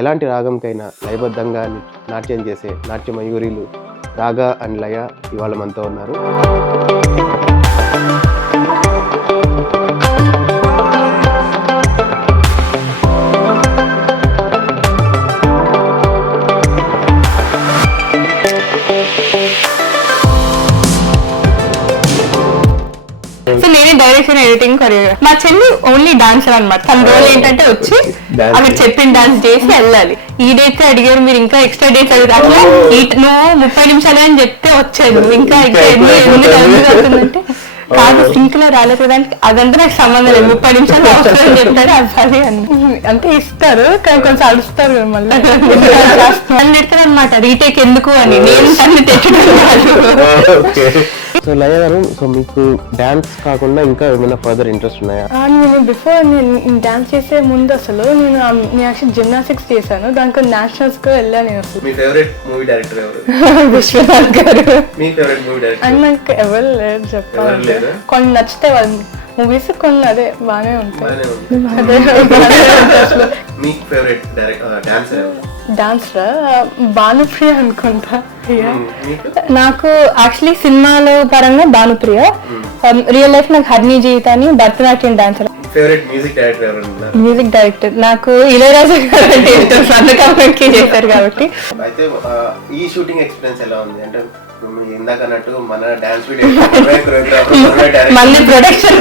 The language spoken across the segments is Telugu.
ఎలాంటి రాగంకైనా లయబద్ధంగా నాట్యం చేసే నాట్య మయూరిలు రాగా అండ్ లయ ఇవాళ మనతో ఉన్నారు. సో నేనే డైరెక్షన్ ఎడిటింగ్ కొరియోగ్రాఫ్. మా చెల్లి ఓన్లీ డాన్సర్ అనమాట. తన రోల్ ఏంటంటే వచ్చి అక్కడ చెప్పిన డాన్స్ చేసి వెళ్ళాలి. ఈ డేట్స్ అడిగారు, మీరు ఇంకా ఎక్స్ట్రా డేట్స్ అడిగారు. అట్లా నువ్వు 30 నిమిషాలు అని చెప్తే వచ్చాను, ఇంకా ఎన్ని అవుతుందంటే కాదు సింక్ లో రాలేదు కదా. అదంతా నాకు సంబంధం లేదు, 30 నిమిషాలు అవసరం చెప్తారు అది అంటే ఇస్తారు, కానీ కొంచెం అడుస్తారు మళ్ళీ పెడతారు అనమాట రీటేక్ ఎందుకు అని. నేను తన్ని తెచ్చుకున్నాను. సో లయ గారు, సో మీకు డాన్స్ కాకుండా ఇంకా ఏమైనా ఫర్దర్ ఇంట్రెస్ట్ ఉన్నాయా? నేను బిఫోర్ నేను డాన్స్ చేసే ముందు అసలు నేను యాక్చువల్లీ జిమ్నాస్టిక్స్ చేశాను. దానికి నేషనల్స్ కు వెళ్ళాను. నేను అసలు మీ ఫేవరెట్ మూవీ డైరెక్టర్ ఎవరు? విశ్వనాథ్ గారు. మీ ఫేవరెట్ మూవీ డైరెక్టర్? అండ్ నాకు ఎవరు లేరు చెప్పాలంటే. కొన్ని నచ్చితే వాళ్ళ మూవీస్, కొన్ని అదే బాగానే ఉంటాయి. డాన్సర్ భానుప్రియ అనుకుంటా. నాకు యాక్చువల్లీ సినిమాలో పరంగా భానుప్రియ, రియల్ లైఫ్ నాకు హర్నీ జీవితాన్ని భరతనాట్యం డాన్సర్. మ్యూజిక్ డైరెక్టర్ నాకు ఇళయరాజా గారు అంటే ఇష్టం, సందకానికి చేశారు కాబట్టి. అయితే ఈ షూటింగ్ ఎక్స్పీరియన్స్ ఎలా ఉంది అంటే ఇందాకన్నట్టు మన డాన్స్ వీడియో మళ్ళీ ప్రొడక్షన్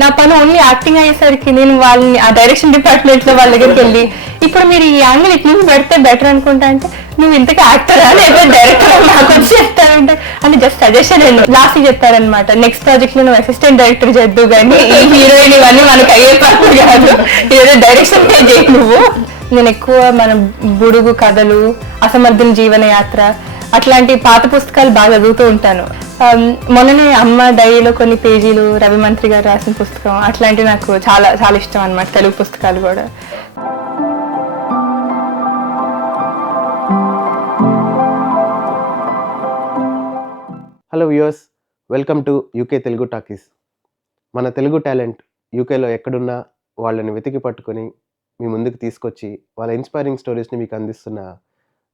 నా పని ఓన్లీ యాక్టింగ్ అయ్యేసరికి నేను వాళ్ళని ఆ డైరెక్షన్ డిపార్ట్మెంట్ లో వాళ్ళ దగ్గరికి వెళ్ళి, ఇప్పుడు మీరు ఈ యాంగిల్ ఇట్లా పెడితే బెటర్ అనుకుంటా అంటే, నువ్వు ఇంతకీ యాక్టరా లేదా డైరెక్టర్ నాకు వచ్చి చెప్తారంటే అని జస్ట్ సజెషన్ లాస్ట్ చెప్తారనమాట. నెక్స్ట్ ప్రాజెక్ట్ లో నువ్వు అసిస్టెంట్ డైరెక్టర్ చేద్దు కానీ ఈ హీరోయిన్ ఇవన్నీ మనకు అయ్యే పనులు కాదు, ఏదో డైరెక్షన్ చేయి నువ్వు. నేను ఎక్కువ మన బుడుగు కథలు, అసమర్థుల జీవన యాత్ర అట్లాంటి పాత పుస్తకాలు బాగా చదువుతూ ఉంటాను. మొన్ననే అమ్మ డైరీలో కొన్ని పేజీలు రవి మంత్రి గారు రాసిన పుస్తకం, అట్లాంటివి నాకు చాలా చాలా ఇష్టం అనమాట. తెలుగు పుస్తకాలు కూడా. Hello viewers, welcome to UK Telugu talkies. మన తెలుగు టాలెంట్ యూకేలో ఎక్కడున్నా వాళ్ళని వెతికి పట్టుకొని మీ ముందుకు తీసుకొచ్చి వాళ్ళ ఇన్స్పైరింగ్ స్టోరీస్ని మీకు అందిస్తున్న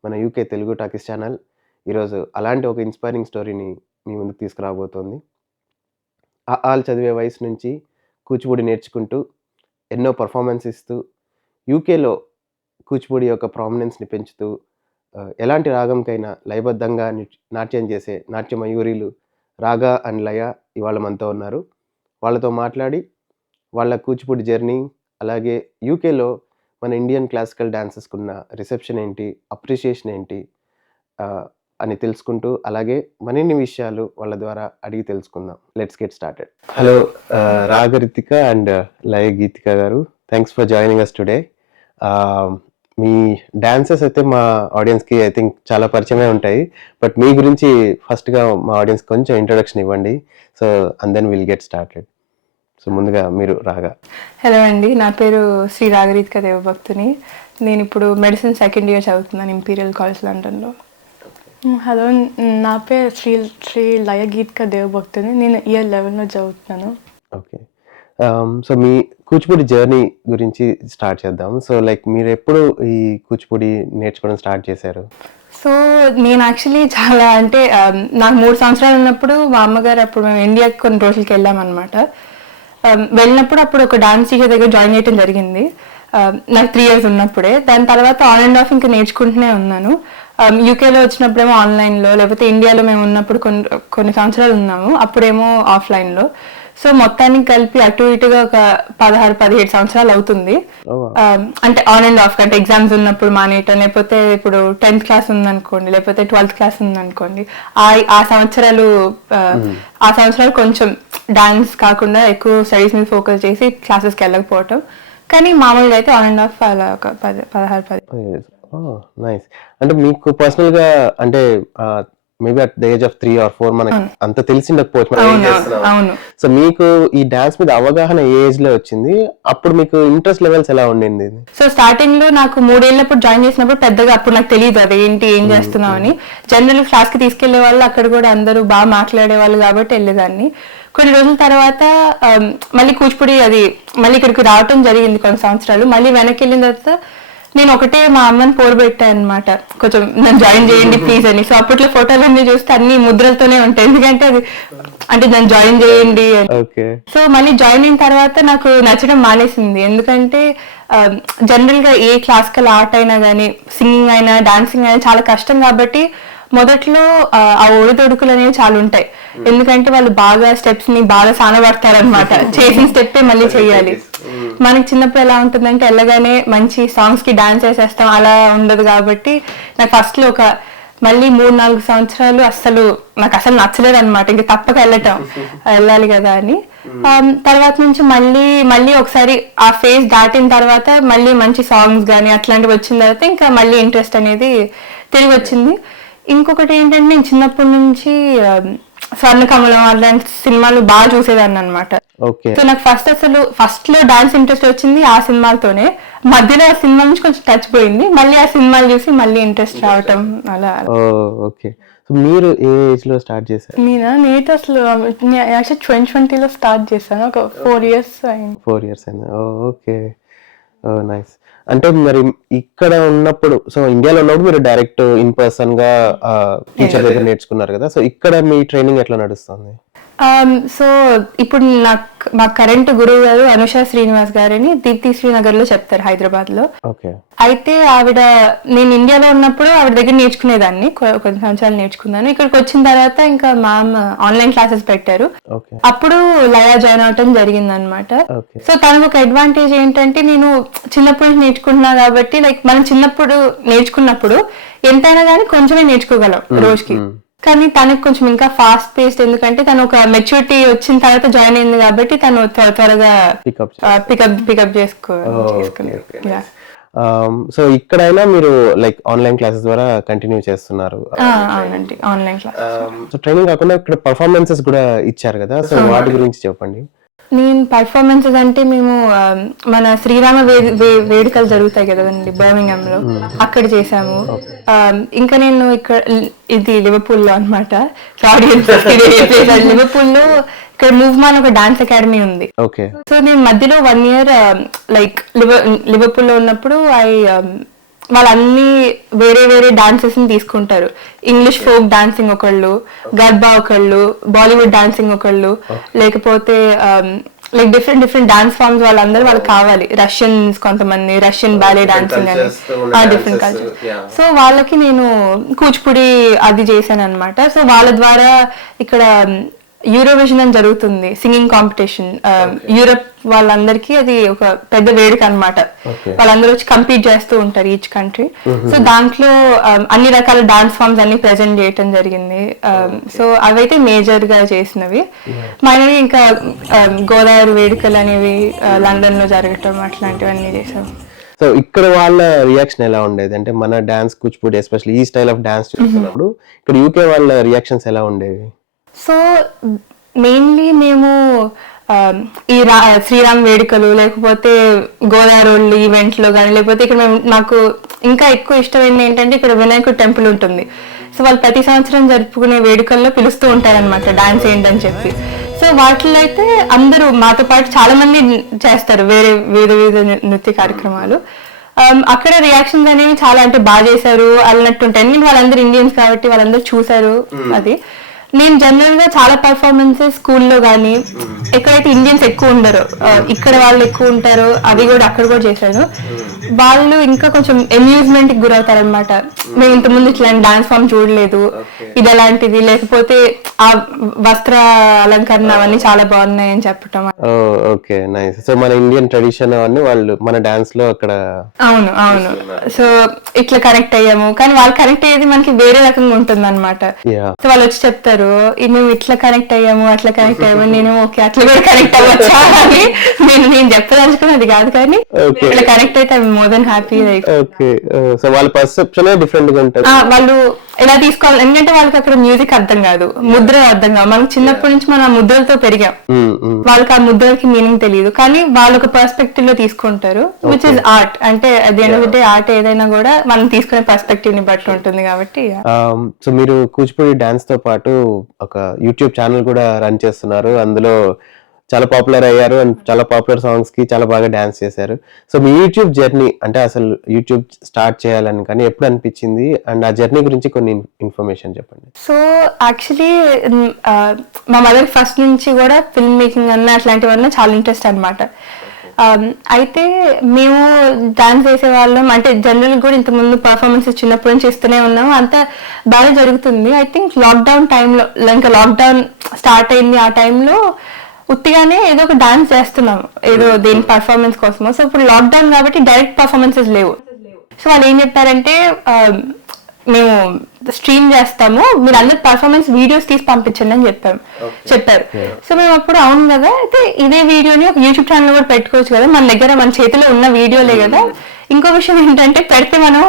మన యూకే తెలుగు టాకీస్ ఛానల్ ఈరోజు అలాంటి ఒక ఇన్స్పైరింగ్ స్టోరీని మీ ముందుకు తీసుకురాబోతోంది. ఆల్ చదివే వయసు నుంచి కూచిపూడి నేర్చుకుంటూ ఎన్నో పర్ఫార్మెన్స్ ఇస్తూ యూకేలో కూచిపూడి యొక్క ప్రామినెన్స్ని పెంచుతూ ఎలాంటి రాగంకైనా లయబద్ధంగా నాట్యం చేసే నాట్య మయూరిలు రాగా అండ్ లయ ఇవాళ మనతో ఉన్నారు. వాళ్ళతో మాట్లాడి వాళ్ళ కూచిపూడి జర్నీ, అలాగే యూకేలో మన ఇండియన్ క్లాసికల్ డాన్సెస్కున్న రిసెప్షన్ ఏంటి, అప్రిషియేషన్ ఏంటి అని తెలుసుకుంటూ, అలాగే మరిన్ని విషయాలు వాళ్ళ ద్వారా అడిగి తెలుసుకుందాం. Let's get started. Hello Ragarithika and Laya Geethika garu, thanks for joining us today. మీ డాన్సెస్ అయితే మా ఆడియన్స్కి ఐ థింక్ చాలా పరిచయమే ఉంటాయి, బట్ మీ గురించి ఫస్ట్గా మా ఆడియన్స్ కొంచెం ఇంట్రొడక్షన్ ఇవ్వండి. So and then will get started. సో ముందుగా మీరు రాగా. హలో అండి, నా పేరు శ్రీ రాగరీతిక దేవభక్తుని. నేను ఇప్పుడు మెడిసిన్ సెకండ్ ఇయర్ చదువుతున్నాను ఇంపీరియల్ కాలేజ్ లండన్లో. హలో, నా పేరు శ్రీ లయ గీతిక దేవభక్తుని. నేను ఇయర్ 11లో చదువుతున్నాను. ఓకే, సో మీ కూచిపూడి జర్నీ గురించి స్టార్ట్ చేద్దాం. సో లైక్ మీరు ఎప్పుడు ఈ కూచిపూడి నేర్చుకోవడం స్టార్ట్ చేశారు? సో నేను యాక్చువల్లీ చాలా అంటే నాకు 3 సంవత్సరాలు ఉన్నప్పుడు మా అమ్మగారు, అప్పుడు మేము ఇండియాకి కొన్ని రోజులకి వెళ్ళామన్నమాట. వెళ్ళినప్పుడు అప్పుడు ఒక డాన్స్ టీచర్ దగ్గర జాయిన్ చేయడం జరిగింది. నాకు 3 years ఉన్నప్పుడే. దాని తర్వాత ఆన్ అండ్ ఆఫ్ ఇంకా నేర్చుకుంటూనే ఉన్నాను. యూకేలో వచ్చినప్పుడేమో ఆన్లైన్లో, లేకపోతే ఇండియాలో మేము ఉన్నప్పుడు కొన్ని సంవత్సరాలు ఉన్నాము, అప్పుడేమో ఆఫ్లైన్లో. సో మొత్తానికి కలిపి అటు ఇటుగా ఒక 16-17 సంవత్సరాలు అవుతుంది. అంటే ఆన్ అండ్ ఆఫ్, అంటే ఎగ్జామ్స్ ఉన్నప్పుడు మానేయటం, లేకపోతే ఇప్పుడు 10th క్లాస్ ఉందనుకోండి, లేకపోతే 12th క్లాస్ ఉందనుకోండి, ఆ సంవత్సరాలు కొంచెం డాన్స్ కాకుండా ఎక్కువ స్టడీస్ మీద ఫోకస్ చేసి క్లాసెస్కి వెళ్ళకపోవటం. కానీ మామూలుగా అయితే ఆన్ అండ్ ఆఫ్ అలా ఒక 16-10. నైస్. అంటే మీకు పర్సనల్గా అంటే maybe at the age of 3 or 4 మనకి అంత తెలిసిండకపోవచ్చు. సో మీకు ఈ డాన్స్ మీద అవగాహన ఏ ఏజ్ లో వచ్చింది? అప్పుడు మీకు ఇంట్రెస్ట్ లెవెల్స్ ఎలా ఉండింది? సో స్టార్టింగ్ లో నాకు 3 ఏళ్ళప్పుడు జాయిన్ చేసినప్పుడు పెద్దగా అప్పుడు నాకు తెలియదు అదేంటి, ఏం చేస్తున్నాం అని. జనరల్ క్లాస్ కి తీసుకెళ్లే వాళ్ళు, అక్కడ కూడా అందరూ బాగా మాట్లాడే వాళ్ళు కాబట్టి వెళ్ళేదాన్ని. కొన్ని రోజుల తర్వాత మళ్ళీ కూచిపూడి అది మళ్ళీ ఇక్కడికి రావటం జరిగింది కొన్ని సంవత్సరాలు. మళ్ళీ వెనక్కి వెళ్ళిన తర్వాత నేను ఒకటే మా అమ్మని పోరబెట్టాను అనమాట, కొంచెం నన్ను జాయిన్ చేయండి ప్లీజ్ అని. సో అప్పట్లో ఫోటోలన్నీ చూస్తే అన్ని ముద్రలతోనే ఉంటాయి, ఎందుకంటే అది అంటే నన్ను జాయిన్ చేయండి అని. ఓకే. సో మళ్ళీ జాయిన్ అయిన తర్వాత నాకు నచ్చడం మానేసింది, ఎందుకంటే జనరల్ గా ఏ క్లాసికల్ ఆర్ట్ అయినా కానీ, సింగింగ్ అయినా డాన్సింగ్ అయినా చాలా కష్టం కాబట్టి మొదట్లో ఆ ఒడిదొడుకులు అనేవి చాలా ఉంటాయి, ఎందుకంటే వాళ్ళు బాగా స్టెప్స్ ని బాగా సానబడతారనమాట. చేసిన స్టెప్పే మళ్ళీ చెయ్యాలి. మనకి చిన్నప్పుడు ఎలా ఉంటుందంటే వెళ్ళగానే మంచి సాంగ్స్ కి డాన్స్ వేసేస్తాం, అలా ఉండదు. కాబట్టి నాకు ఫస్ట్ లో మళ్ళీ 3-4 సంవత్సరాలు నాకు అసలు నచ్చలేదు అనమాట, ఇంక తప్పక వెళ్ళాలి కదా అని. తర్వాత నుంచి మళ్ళీ ఒకసారి ఆ ఫేజ్ దాటిన తర్వాత మళ్ళీ మంచి సాంగ్స్ కానీ అట్లాంటివి వచ్చిన తర్వాత ఇంకా మళ్ళీ ఇంట్రెస్ట్ అనేది తిరిగి వచ్చింది. ఇంకొకటి ఏంటంటే నేను చిన్నప్పటి నుంచి స్వర్ణకమలం అలాంటి సినిమాలు బాగా చూసేదాన్ని అనమాట. సో నాకు ఫస్ట్ లో డాన్స్ ఇంట్రెస్ట్ వచ్చింది ఆ సినిమాలతోనే. మధ్యలో ఆ సినిమా నుంచి కొంచెం టచ్ పోయింది, మళ్ళీ ఆ సినిమాలు చూసి మళ్ళీ ఇంట్రెస్ట్ రావటం అలా. ఓకే. మీరు ఏ ఏజ్ లో స్టార్ట్ చేశారు? నేను అసలు 2020లో స్టార్ట్ చేశాను, ఒక 4 years అయింది. 4 years అయింది. Okay, nice. అంటే మరి ఇక్కడ ఉన్నప్పుడు, సో ఇండియాలో ఉన్నప్పుడు మీరు డైరెక్ట్ ఇన్ పర్సన్ గా టీచర్ దగ్గర నేర్చుకున్నారు కదా, సో ఇక్కడ మీ ట్రైనింగ్ ఎట్లా నడుస్తుంది? సో ఇప్పుడు మా కరెంట్ గురువు గారు అనుష శ్రీనివాస్ గారని దీప్తి శ్రీనగర్ లో చెప్తారు, హైదరాబాద్ లో. అయితే నేను ఇండియాలో ఉన్నప్పుడు ఆవిడ దగ్గర నేర్చుకునేదాన్ని, కొన్ని సంవత్సరాలు నేర్చుకున్నాను. ఇక్కడికి వచ్చిన తర్వాత ఇంకా మ్యామ్ ఆన్లైన్ క్లాసెస్ పెట్టారు, అప్పుడు లయా జాయిన్ అవటం జరిగింది అనమాట. సో తనకు ఒక అడ్వాంటేజ్ ఏంటంటే, నేను చిన్నప్పటి నుంచి నేర్చుకుంటున్నా కాబట్టి, లైక్ మనం చిన్నప్పుడు నేర్చుకున్నప్పుడు ఎంతైనా కానీ కొంచెమే నేర్చుకోగలం రోజుకి. కానీ తనకు కొంచెం ఇంకా ఫాస్ట్ పేస్డ్, ఎందుకంటే తను ఒక మెచ్యూరిటీ వచ్చిన తర్వాత జాయిన్ అయింది కాబట్టి తను త్వరగా పికప్ చేసుకుని. సో ఇక్కడైనా మీరు లైక్ ఆన్లైన్ క్లాసెస్ ద్వారా కంటిన్యూ చేస్తున్నారు? అవునండి, ఆన్లైన్ క్లాస్. సో ట్రైనింగ్ కాకుండా ఇక్కడ పర్ఫార్మెన్సెస్ కూడా ఇచ్చారు కదా, సో వాటి గురించి చెప్పండి. నేను పర్ఫార్మెన్సెస్ అంటే మేము మన శ్రీరామ వేడుకలు జరుగుతాయి కదండి బర్మింగ్హామ్ లో, అక్కడ చేసాము. ఇంకా నేను ఇది లివర్పూల్ లో అనమాట, లివర్పూల్ లో ఇక్కడ మూవ్మాన్ ఒక డాన్స్ అకాడమీ ఉంది. సో నేను మధ్యలో 1 year లైక్ లివర్పూల్ లో ఉన్నప్పుడు వాళ్ళన్ని వేరే డాన్సెస్ ని తీసుకుంటారు. ఇంగ్లీష్ ఫోక్ డాన్సింగ్ ఒకళ్ళు, గర్బా ఒకళ్ళు, బాలీవుడ్ డాన్సింగ్ ఒకళ్ళు, లేకపోతే లైక్ డిఫరెంట్ డాన్స్ ఫార్మ్స్ వాళ్ళకి కావాలి. రష్యన్స్ కొంతమంది, రష్యన్ బాలే డాన్సింగ్ అని డిఫరెంట్ కల్చర్. సో వాళ్ళకి నేను కూచిపూడి అది చేశాను అనమాట. సో వాళ్ళ ద్వారా ఇక్కడ యూరోవిజన్ అని జరుగుతుంది, సింగింగ్ కాంపిటీషన్. యూరప్ వాళ్ళందరికీ అది ఒక పెద్ద వేడుక అనమాట. వాళ్ళందరూ వచ్చి కంపీట్ చేస్తూ ఉంటారు ఈచ్ కంట్రీ. సో దాంట్లో అన్ని రకాల డాన్స్ ఫామ్స్ అన్ని ప్రెజెంట్ చేయటం జరిగింది. సో అవైతే మేజర్ గా చేసినవి. మైనర్ ఇంకా గోదావరి వేడుకలు అనేవి లండన్ లో జరగటం అట్లాంటివన్నీ చేసాం. సో ఇక్కడ వాళ్ళ రియాక్షన్ ఎలా ఉండేది? అంటే మన డాన్స్ కూచిపూడి ఎస్పెషల్లీ ఈ స్టైల్ ఆఫ్ డాన్స్ చూస్తున్నప్పుడు ఇక్కడ యూకే వాళ్ళ రియాక్షన్స్ ఎలా ఉండేవి? సో మెయిన్లీ మేము ఈ శ్రీరామ్ వేడుకలు, లేకపోతే గోదావరి ఈవెంట్ లో కానీ, లేకపోతే ఇక్కడ నాకు ఇంకా ఎక్కువ ఇష్టమైంది ఏంటంటే ఇక్కడ వినాయకుడు టెంపుల్ ఉంటుంది. సో వాళ్ళు ప్రతి సంవత్సరం జరుపుకునే వేడుకల్లో పిలుస్తూ ఉంటారనమాట డాన్స్ ఏంటని చెప్పి. సో వాటిలో అయితే అందరూ మాతో పాటు చాలా మంది చేస్తారు వివిధ నృత్య కార్యక్రమాలు. అక్కడ రియాక్షన్స్ అనేవి చాలా అంటే బాగా చేశారు అన్నట్టుంటాయి, ఎందుకంటే వాళ్ళందరూ ఇండియన్స్ కాబట్టి వాళ్ళందరూ చూసారు అది. నేను జనరల్ గా చాలా పర్ఫార్మెన్సెస్ స్కూల్లో గానీ ఎక్కడైతే ఇండియన్స్ ఎక్కువ ఉండరు, ఇక్కడ వాళ్ళు ఎక్కువ ఉంటారో అది కూడా అక్కడ కూడా చేశాను. వాళ్ళు ఇంకా కొంచెం అమ్యూజ్మెంట్ కి గురవుతారు అనమాట. మేము ఇంతకుముందు ఇట్లాంటి డాన్స్ ఫామ్ చూడలేదు, ఇది ఎలాంటిది, లేకపోతే ఆ వస్త్ర అలంకరణ అవన్నీ చాలా బాగున్నాయి అని చెప్పటం. Okay, nice. సో మన ఇండియన్ ట్రెడిషన్ అవన్నీ వాళ్ళు మన డాన్స్ లో అక్కడ. అవును. సో ఇట్లా కనెక్ట్ అయ్యాము, కానీ వాళ్ళు కనెక్ట్ అయ్యేది మనకి వేరే రకంగా ఉంటుంది అనమాట. సో వాళ్ళు వచ్చి చెప్తారు మేము ఇట్లా కనెక్ట్ అయ్యాము, అట్లా కనెక్ట్ అయ్యాము. నేను ఓకే అట్లా కూడా కనెక్ట్ అవ్వచ్చా అని నేను చెప్పదలుచుకున్నది కాదు, కానీ ఇట్లా కనెక్ట్ అయితే మోర్ దెన్ హ్యాపీ. సో వాళ్ళ పర్సెప్షన్ డిఫరెంట్ గా ఉంటుంది. వాళ్ళు ఎలా తీసుకోవాలి, ఎందుకంటే వాళ్ళకి అక్కడ మ్యూజిక్ అర్థం కాదు, ముద్ర అర్థం కాదు. మనకు చిన్నప్పటి నుంచి మనం ముద్రలతో పెరిగాం, వాళ్ళకి ఆ ముద్రలకి మీనింగ్ తెలియదు, కానీ వాళ్ళు ఒక పర్స్పెక్టివ్ లో తీసుకుంటారు, విచ్ ఇస్ ఆర్ట్. అంటే అది ఏంటంటే ఆర్ట్ ఏదైనా కూడా మనం తీసుకునే పర్స్పెక్టివ్ ని బట్టి ఉంటుంది కాబట్టి. సో మీరు కూచిపూడి డాన్స్ తో పాటు ఒక యూట్యూబ్ ఛానల్ కూడా రన్ చేస్తున్నారు, అందులో చాలా పాపులర్ అయ్యారు అండ్ చాలా పాపులర్ సాంగ్స్ కి చాలా బాగా డాన్స్ చేశారు. సో మీ యూట్యూబ్ జర్నీ అంటే అసలు యూట్యూబ్ స్టార్ట్ చేయాలని కానీ ఎప్పుడు అనిపించింది అండ్ ఆ జర్నీ గురించి కొన్ని ఇన్ఫర్మేషన్ చెప్పండి. సో యాక్చువల్లీ మా మదర్ ఫస్ట్ నుంచి కూడా ఫిల్మ్ మేకింగ్ అన్న అట్లాంటివన్నీ చాలా ఇంట్రెస్ట్ అనమాట. అయితే మేము డాన్స్ చేసేవాళ్ళం, అంటే జనరల్ కూడా ఇంతకుముందు పర్ఫార్మెన్సెస్ చిన్నప్పటి నుంచి ఇస్తూనే ఉన్నాము, అంతా బాగా జరుగుతుంది. ఐ థింక్ లాక్డౌన్ టైంలో, ఇంకా లాక్డౌన్ స్టార్ట్ అయింది ఆ టైంలో ఉత్తిగానే ఏదో ఒక డాన్స్ చేస్తున్నాము ఏదో దేని పర్ఫార్మెన్స్ కోసము. సో ఇప్పుడు లాక్డౌన్ కాబట్టి డైరెక్ట్ పర్ఫార్మెన్సెస్ లేవు. సో వాళ్ళు ఏం చెప్పారంటే మేము స్ట్రీమ్ చేస్తాము, మీరు అందరు పర్ఫార్మెన్స్ వీడియోస్ తీసి పంపించండి అని చెప్పారు. సో మేము అప్పుడు అవును కదా, అయితే ఇదే వీడియోని ఒక యూట్యూబ్ ఛానల్ కూడా పెట్టుకోవచ్చు కదా, మన దగ్గర మన చేతిలో ఉన్న వీడియోలే కదా. ఇంకో విషయం ఏంటంటే పెడితే మనం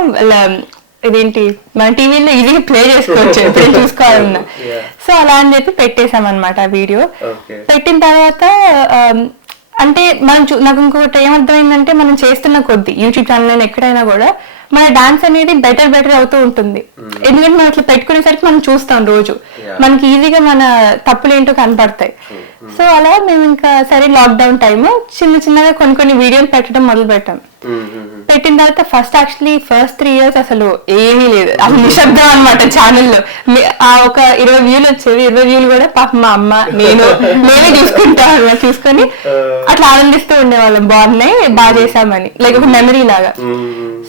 ఇదేంటి మన టీవీలో ఈజీగా ప్లే చేసుకోవచ్చు ఎప్పుడైనా చూసుకోవాలన్నా. సో అలా అని చెప్పి పెట్టేశాం అనమాట ఆ వీడియో. పెట్టిన తర్వాత అంటే మనం నాకు ఇంకొకటి ఏమర్థమైందంటే మనం చేస్తున్న కొద్ది యూట్యూబ్ ఛానల్ అయినా ఎక్కడైనా కూడా మన డాన్స్ అనేది బెటర్ అవుతూ ఉంటుంది. ఎందుకంటే మనం అట్లా పెట్టుకునేసరికి మనం చూస్తాం రోజు, మనకి ఈజీగా మన తప్పులు ఏంటో కనపడతాయి. సో అలా మేము ఇంకా సరే లాక్డౌన్ టైమ్ చిన్నగా కొన్ని వీడియోలు పెట్టడం మొదలు పెట్టాం. పెట్టిన తర్వాత ఫస్ట్ 3 years అసలు ఏమీ లేదు, అసలు నిశ్శబ్దం అనమాట ఛానల్లో. ఆ ఒక 20 వ్యూలు వచ్చేవి, 20 వ్యూలు కూడా పాప మా అమ్మ మేమే చూసుకొని అట్లా ఆనందిస్తూ ఉండేవాళ్ళం, బాగున్నాయి బాగా చేసామని, లైక్ ఒక మెమరీ లాగా.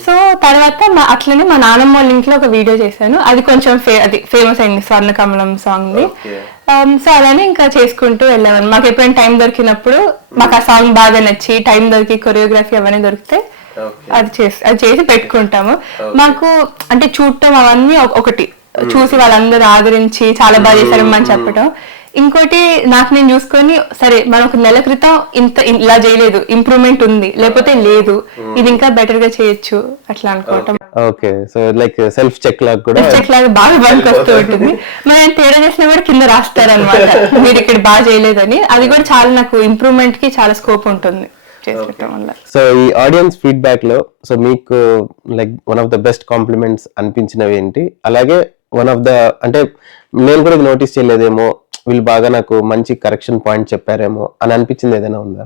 సో తర్వాత అట్లనే మా నాన్నమ్మ వాళ్ళ ఇంట్లో ఒక వీడియో చేశాను, అది కొంచెం ఫేమస్ అయింది, స్వర్ణకమలం సాంగ్ ది. సో అలానే ఇంకా చేసుకుంటూ వెళ్ళామని, మాకు ఎప్పుడైనా టైం దొరికినప్పుడు మాకు ఆ సాంగ్ బాగా నచ్చి టైం దొరికి కొరియోగ్రఫీ అవన్నీ దొరికితే అది చేసి పెట్టుకుంటాము. మాకు అంటే చూడటం అవన్నీ ఒకటి, చూసి వాళ్ళందరూ ఆదరించి చాలా బాగా చేశారని చెప్పడం. ఇంకోటి నాకు నేను చూసుకొని సరే మనం ఒక నెల క్రితం ఇలా చేయలేదు, ఇంప్రూవ్మెంట్ ఉంది, లేకపోతే లేదు, ఇది ఇంకా బెటర్ గా చేయొచ్చు అట్లా అనుకోవటం. Okay, so like self check లాగా బాగా బంక్ వస్తూ ఉంటుంది. మనం తేడా చేసినా కూడా కింద రాస్తారనమాట మీరు ఇక్కడ బాగా చేయలేదని. అది కూడా చాలా నాకు ఇంప్రూవ్మెంట్ కి చాలా స్కోప్ ఉంటుంది. సో ఈ ఆడియన్స్ ఫీడ్బ్యాక్ లో సో మీకు like one of the best compliments అనిపించినవి ఏంటి? అలాగే వన్ ఆఫ్ ద అంటే నేను కూడా నోటీస్ చేయలేదేమో, వీళ్ళు బాగా నాకు మంచి కరెక్షన్ పాయింట్ చెప్పారేమో అని అనిపించింది ఏదైనా ఉందా?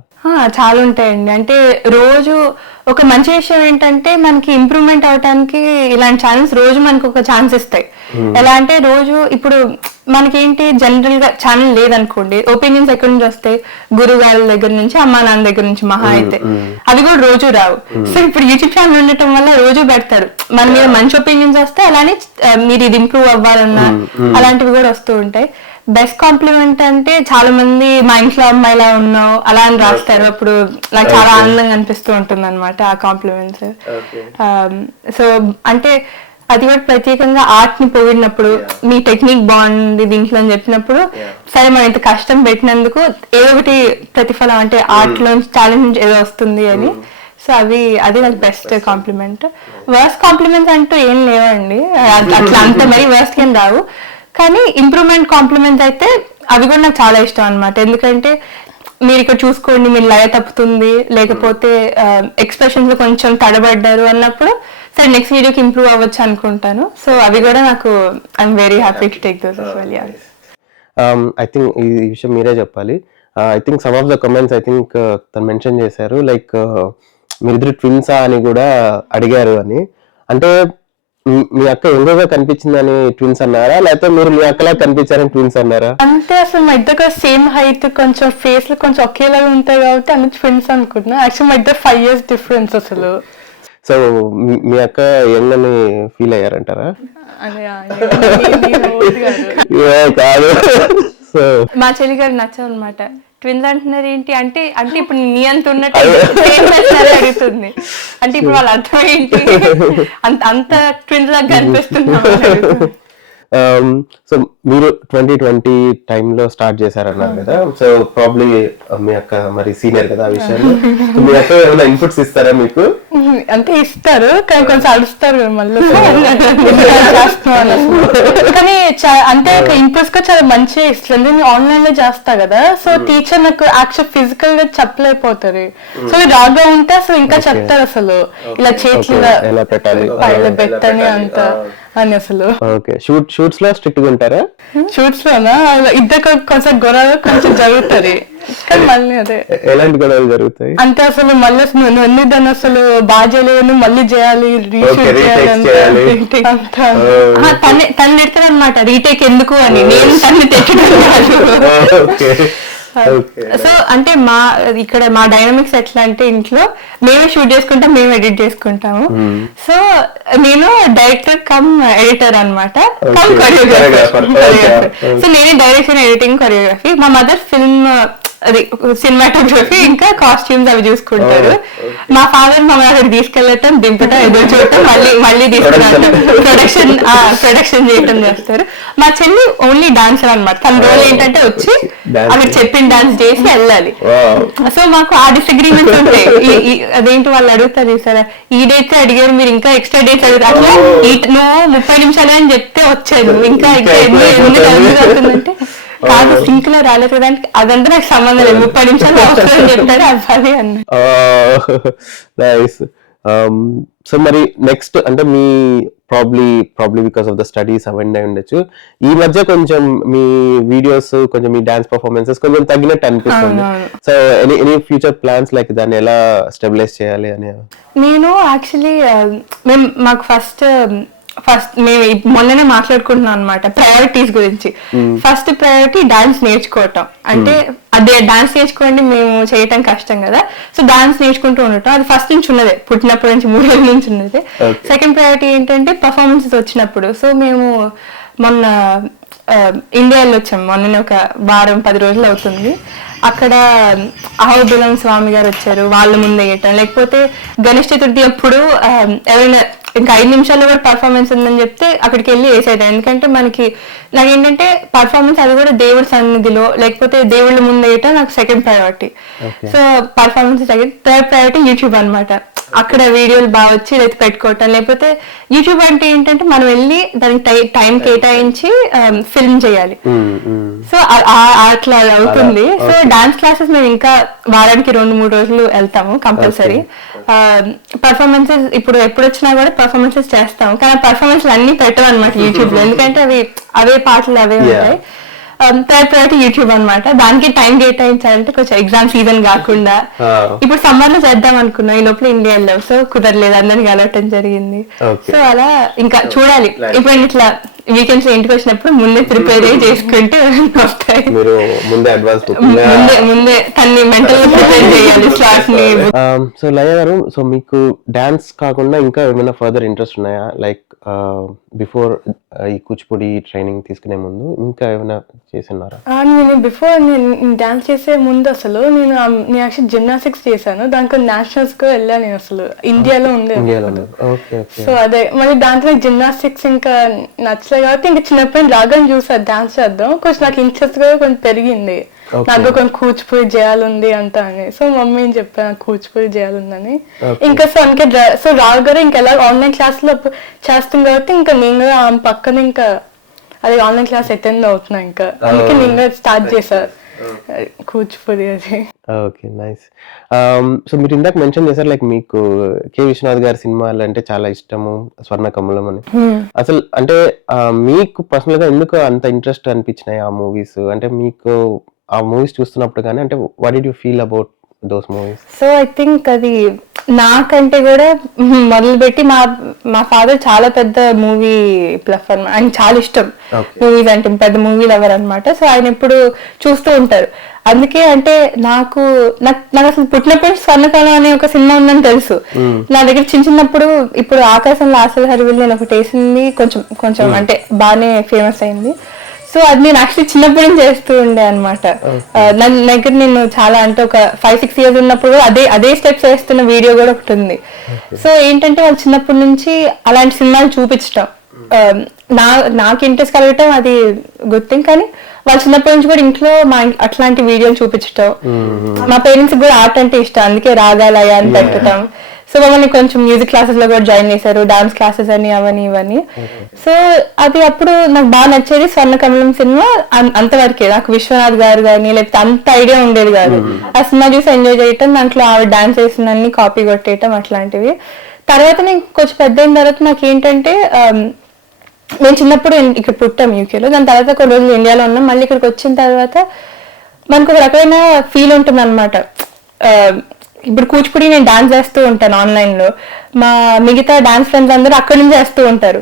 చాలా ఉంటాయండి. అంటే రోజు ఒక మంచి విషయం ఏంటంటే మనకి ఇంప్రూవ్మెంట్ అవడానికి ఇలాంటి ఛానల్స్ రోజు మనకు ఒక ఛాన్స్ ఇస్తాయి. ఎలా అంటే రోజు ఇప్పుడు మనకేంటి జనరల్ గా ఛానల్ లేదనుకోండి, ఒపీనియన్స్ ఎక్కడి నుంచి వస్తాయి, గురువు గారి దగ్గర నుంచి, అమ్మా నాన్న దగ్గర నుంచి మహా అయితే, అవి కూడా రోజు రావు. సో ఇప్పుడు యూట్యూబ్ ఛానల్ ఉండటం వల్ల రోజు పెడతారు, మన మీద మంచి ఒపీనియన్స్ వస్తాయి, అలానే మీరు ఇది ఇంప్రూవ్ అవ్వాలన్నా అలాంటివి కూడా వస్తూ ఉంటాయి. బెస్ట్ కాంప్లిమెంట్ అంటే చాలా మంది మా ఇంట్లో అమ్మాయిలా ఉన్నావు అలా అని రాస్తారు, అప్పుడు నాకు చాలా ఆనందంగా అనిపిస్తూ ఉంటుంది అనమాట ఆ కాంప్లిమెంట్స్. సో అంటే అది కూడా ప్రత్యేకంగా ఆర్ట్ ని పొగిడినప్పుడు, మీ టెక్నిక్ బాగుంది దీంట్లో అని చెప్పినప్పుడు, సరే మనం ఇంత కష్టం పెట్టినందుకు ఏదో ఒకటి ప్రతిఫలం, అంటే ఆర్ట్ లో టాలెంట్ నుంచి ఏదో వస్తుంది అని. సో అది నాకు బెస్ట్ కాంప్లిమెంట్. వర్స్ట్ కాంప్లిమెంట్స్ అంటూ ఏం లేవండి, అట్లా అంత మరీ వర్స్ట్ ఏం రావు. కానీ ఇంప్రూవ్మెంట్ కాంప్లిమెంట్స్ అయితే అవి కూడా నాకు చాలా ఇష్టం అనమాట. ఎందుకంటే మీరు ఇక్కడ చూసుకోండి, మీరు లయ తప్పుతుంది, లేకపోతే ఎక్స్ప్రెషన్స్ లో కొంచెం తడబడ్డారు అన్నప్పుడు సరే నెక్స్ట్ వీడియోకి ఇంప్రూవ్ అవ్వచ్చు అనుకుంటాను. సో అవి కూడా నాకు I'm very happy to take those as well. I think ఈ విషయం మీరే చెప్పాలి. I think some of the comments I think తను మెన్షన్ చేశారు, లైక్ మీరిద్దరు ట్విన్సా అని కూడా అడిగారు అని. అంటే మీ అక్క ఎంగోగా కనిపించిందని ట్విన్స్ అన్నారా, లేకపోతే మీరు మీ అక్కలా కనిపించారని ట్విన్స్ అన్నారా? అంటే అసలు మా ఇద్దరు సేమ్ హైట్, కొంచెం ఫేస్ లో కొంచెం ఒకేలాగా ఉంటాయి కాబట్టి అన్ని ట్విన్స్ అనుకుంటున్నా. యాక్చువల్ మా ఇద్దరు 5 years డిఫరెన్స్ అసలు. సో మీ అక్క యంగ్ అని ఫీల్ అయ్యారంటారా? కాదు, సో మా చెల్లి గారు నచ్చవు అనమాట. ట్విన్స్ అంటున్నారు ఏంటి అంటే ఇప్పుడు నీ అంత ఉన్నట్టు అడుగుతుంది. అంటే ఇప్పుడు వాళ్ళ అర్థం ఏంటి, అంత ట్విన్స్ లాగా కనిపిస్తున్నారు. సో మీరు 2020 టైంలో స్టార్ట్ చేశారన్నారు కదా, సో ప్రాబ్లీ మీ అక్క మరి సీనియర్ కదా ఆ విషయంలో, మీ అక్క ఏమైనా ఇన్పుట్స్ ఇస్తారా మీకు? అంటే ఇస్తారు, కానీ కొంచెం అడుస్తారు మళ్ళీ. కానీ అంటే ఇన్పుట్స్ గా చాలా మంచిగా ఇస్తుంది. నేను ఆన్లైన్ లో చేస్తా కదా, సో టీచర్ నాకు యాక్చువల్ ఫిజికల్ గా చెప్పలేకపోతారు. సో రాగా ఉంటే అసలు ఇంకా చెప్తారు అసలు ఇలా చేతులు ఎలా పెట్టాలి పెట్టని అంత. అని అసలు. ఓకే, షూట్స్ లో స్ట్రిక్ట్ గా ఉంటారా? షూట్స్ లోనా ఇద్దరు కొంచెం గొడవ కొంచెం జరుగుతుంది, కానీ మళ్ళీ అదే. ఎలాంటి గొడవలు జరుగుతాయి అంటే అసలు మళ్ళీ అసలు నువ్వు దాన్ని అసలు బాగా చేయలేవు, మళ్ళీ చేయాలి, రీషూట్ చేయాలి అంతా. తను తిడతారు అనమాట, రీటేక్ ఎందుకు అని. నేను తన్ని తెచ్చడం కాదు. సో అంటే ఇక్కడ మా డైనమిక్స్ ఎట్లా అంటే, ఇంట్లో మేమే షూట్ చేసుకుంటాం, మేము ఎడిట్ చేసుకుంటాము. సో నేను డైరెక్టర్ కమ్ ఎడిటర్ అనమాట, కమ్ కొరియోగ్రాఫర్. సో నేనే డైరెక్షన్, ఎడిటింగ్, కొరియోగ్రఫీ. మా మదర్ ఫిల్మ్ అది సినిమాటోగ్రఫీ ఇంకా కాస్ట్యూమ్స్ అవి చూసుకుంటారు. మా ఫాదర్ మమ్మల్ని అక్కడికి తీసుకెళ్ళటం, దింపటం, ఎదురు చూడటం, మళ్ళీ తీసుకెళ్ళటం, ప్రొడక్షన్ చేయటం చేస్తారు. మా చెల్లి ఓన్లీ డాన్సర్ అనమాట. తన రోల్ ఏంటంటే వచ్చి అక్కడ చెప్పిన డాన్స్ చేసి వెళ్ళాలి. సో మాకు ఆ డిసగ్రీమెంట్స్ ఉంటాయి. అదేంటి వాళ్ళు అడుగుతారు సరే, ఈ డేట్స్ అడిగారు మీరు, ఇంకా ఎక్స్ట్రా డేట్స్ అడుగుతారు. అట్లా నువ్వు 30 నిమిషాలు అని చెప్తే వచ్చాను, ఇంకా ఎన్ని అవుతుందంటే కాదు సింక్ లో రాలేదు కదా, అదంతా నాకు సంబంధం లేదు, 30 నిమిషాలు అవసరం చెప్తారు అవ్వాలి అన్న. సో మరి నెక్స్ట్ అంటే మీ probably because of the studies అవన్నీ ఉండొచ్చు, ఈ మధ్య కొంచెం మీ వీడియోస్, కొంచెం మీ డాన్స్ పర్ఫార్మెన్సెస్ కొంచెం తగ్గినట్టు అనిపిస్తుంది. So any future plans like దాన్ని ఎలా స్టెబిలైజ్ చేయాలి అని? నేను యాక్చువల్లీ మాకు ఫస్ట్ మేము మొన్ననే మాట్లాడుకుంటున్నాం అనమాట ప్రయారిటీస్ గురించి. ఫస్ట్ ప్రయారిటీ డాన్స్ నేర్చుకోవటం. అంటే అదే డాన్స్ నేర్చుకోండి మేము చేయటం కష్టం కదా, సో డాన్స్ నేర్చుకుంటూ ఉండటం అది ఫస్ట్ నుంచి ఉన్నదే, పుట్టినప్పటి నుంచి 3 ఏళ్ళ నుంచి ఉన్నదే. సెకండ్ ప్రయారిటీ ఏంటంటే పర్ఫార్మెన్సెస్ వచ్చినప్పుడు. సో మేము మొన్న ఇండియాలో వచ్చాము, మొన్ననే ఒక వారం 10 రోజులు అవుతుంది. అక్కడ అహోబిలం స్వామి గారు వచ్చారు, వాళ్ళ ముందు వేయటం. లేకపోతే గణేష్ చతుర్థి అప్పుడు ఎవరైనా ఇంకా 5 నిమిషాల్లో కూడా పర్ఫార్మెన్స్ ఉందని చెప్తే అక్కడికి వెళ్ళి వేసేయటం. ఎందుకంటే నాకేంటంటే పర్ఫార్మెన్స్ అది కూడా దేవుడి సన్నిధిలో లేకపోతే దేవుళ్ళ ముందు వేయటం నాకు second priority. So performance second. Third priority YouTube అనమాట. అక్కడ వీడియోలు బాగా వచ్చి లేకపోతే పెట్టుకోవటం. లేకపోతే యూట్యూబ్ అంటే ఏంటంటే మనం వెళ్ళి దానికి టైం కేటాయించి ఫిల్మ్ చేయాలి. సో అట్లా అవుతుంది. సో డాన్స్ క్లాసెస్ మేము ఇంకా వారానికి 2-3 రోజులు వెళ్తాము కంపల్సరీ. పర్ఫార్మెన్సెస్ ఇప్పుడు ఎప్పుడు వచ్చినా కూడా పర్ఫార్మెన్సెస్ చేస్తాము, కానీ పర్ఫార్మెన్స్ అన్ని పెట్టవు అనమాట యూట్యూబ్ లో, ఎందుకంటే అవే పాటలు అవే ఉంటాయి. థర్డ్ ప్రయారిటీ యూట్యూబ్ అనమాట. దానికి టైం కేటాయించాలంటే కొంచెం ఎగ్జామ్ సీజన్ కాకుండా ఇప్పుడు సమ్మర్ లో చేద్దాం అనుకున్నాం, ఈ లోపల ఇండియా వెళ్ళాం, సో కుదరలేదు, అందరికి కలవటం జరిగింది. సో అలా ఇంకా చూడాలి. ఇప్పుడు ఇట్లా వీకెండ్స్ ఇంటికి వచ్చినప్పుడు ముందే ప్రిపేర్ అయ్యి చేసుకుంటే వస్తాయి. ముందే తన్ని మెంటల్ ప్రిపేర్ చేయాలి స్లాట్స్ ని. సో లయ గారు, సో మీకు డాన్స్ కాకుండా ఇంకా ఏమైనా ఫర్దర్ ఇంట్రెస్ట్ ఉన్నాయా? లైక్ బిఫోర్ ఈ కూచిపూడి ట్రైనింగ్ తీసుకునే ముందు ఇంకా ఏమైనా చేస్తున్నారా? నేను డాన్స్ చేసే ముందు అసలు నేను యాక్చువల్ జిమ్నాస్టిక్స్ చేశాను. దానికి నేషనల్స్ కు వెళ్ళాను నేను. అసలు ఇండియాలో ఉంది. సో అదే మళ్ళీ దాంట్లో జిమ్నాస్టిక్స్ ఇంకా నచ్చలేదు కాబట్టి ఇంకా చిన్నప్పుడు రాగానే చూసాను డాన్స్ చేద్దాం. కొంచెం నాకు ఇంట్రెస్ట్ కూడా కొంచెం పెరిగింది. నాకు కొంచెం కూచిపూడి చేయాలంది అంట అని. సో మమ్మీ చెప్పాను నాకు కూచిపూడి చేయాలందని. ఇంకా సో అందుకే సో రాగానే ఇంకా ఎలా ఆన్లైన్ క్లాస్ లో చేస్తాం కాబట్టి ఇంకా నేను పక్కన ఇంకా అది ఆన్లైన్ క్లాస్ అటెండ్ అవుతున్నా. ఇంకా అందుకే నేను స్టార్ట్ చేశాను కూచిపూడి అది. Okay, nice. సో మీరు ఇందాక మెన్షన్ చేశారు లైక్ మీకు కె విశ్వనాథ్ గారి సినిమాలు అంటే చాలా ఇష్టము, స్వర్ణ కమలం అని. అసలు అంటే మీకు పర్సనల్ గా ఎందుకు అంత ఇంట్రెస్ట్ అనిపించినాయి ఆ మూవీస్? అంటే మీకు ఆ మూవీస్ చూస్తున్నప్పుడు కానీ అంటే what did you feel about those movies? So I think అది నాకంటే కూడా మొదలుపెట్టి మా ఫాదర్ చాలా పెద్ద మూవీ ప్లఫర్, ఆయన చాలా ఇష్టం మూవీస్ అంటే, పెద్ద మూవీ లవర్ అనమాట. సో ఆయన ఎప్పుడు చూస్తూ ఉంటారు. అందుకే అంటే నాకు అసలు పుట్టినప్పుడు స్వర్ణకాలం అనే ఒక సినిమా ఉందని తెలుసు. నా దగ్గర చిన్నప్పుడు ఇప్పుడు ఆకాశంలో ఆశల హరివిల్లు అని ఒకటి వేసింది, కొంచెం అంటే బాగానే ఫేమస్ అయింది. సో అది నేను యాక్చువల్లీ చిన్నప్పటి నుంచి చేస్తూ ఉండే అనమాట. నా దగ్గర నేను చాలా అంటే ఒక 5-6 years ఉన్నప్పుడు అదే స్టెప్స్ వేస్తున్న వీడియో కూడా ఒకటి ఉంది. సో ఏంటంటే వాళ్ళు చిన్నప్పటి నుంచి అలాంటి సినిమాలు చూపించటం, నాకు ఇంట్రెస్ట్ కలగటం అది గుడ్ థింగ్. కానీ వాళ్ళు చిన్నప్పటి నుంచి కూడా ఇంట్లో అట్లాంటి వీడియోలు చూపించటం. మా పేరెంట్స్ కూడా ఆర్ట్ అంటే ఇష్టం, అందుకే రాగాలయ అని పెట్టడం. సో మమ్మల్ని కొంచెం మ్యూజిక్ క్లాసెస్ లో కూడా జాయిన్ చేశారు, డాన్స్ క్లాసెస్ అని అవన్నీ ఇవన్నీ. సో అది అప్పుడు నాకు బాగా నచ్చేది. స్వర్ణ కమలం సినిమా అంతవరకే. నాకు విశ్వనాథ్ గారు కానీ లేకపోతే అంత ఐడియా ఉండేది కాదు. ఆ సినిమా చూసి ఎంజాయ్ చేయటం, దాంట్లో ఆవిడ డాన్స్ వేసిందని కాపీ కొట్టేయటం అట్లాంటివి. తర్వాత నేను కొంచెం పెద్ద అయిన తర్వాత నాకు ఏంటంటే మేము చిన్నప్పుడు ఇక్కడ పుట్టాం యూకేలో, దాని తర్వాత కొన్ని రోజులు ఇండియాలో ఉన్నాం. మళ్ళీ ఇక్కడికి వచ్చిన తర్వాత మనకు ఒక రకమైన ఫీల్ ఉంటుంది అనమాట. ఇప్పుడు కూచిపూడి నేను డాన్స్ చేస్తూ ఉంటాను ఆన్లైన్ లో, మా మిగతా డాన్స్ ఫ్రెండ్స్ అందరూ అక్కడి నుంచి వేస్తూ ఉంటారు.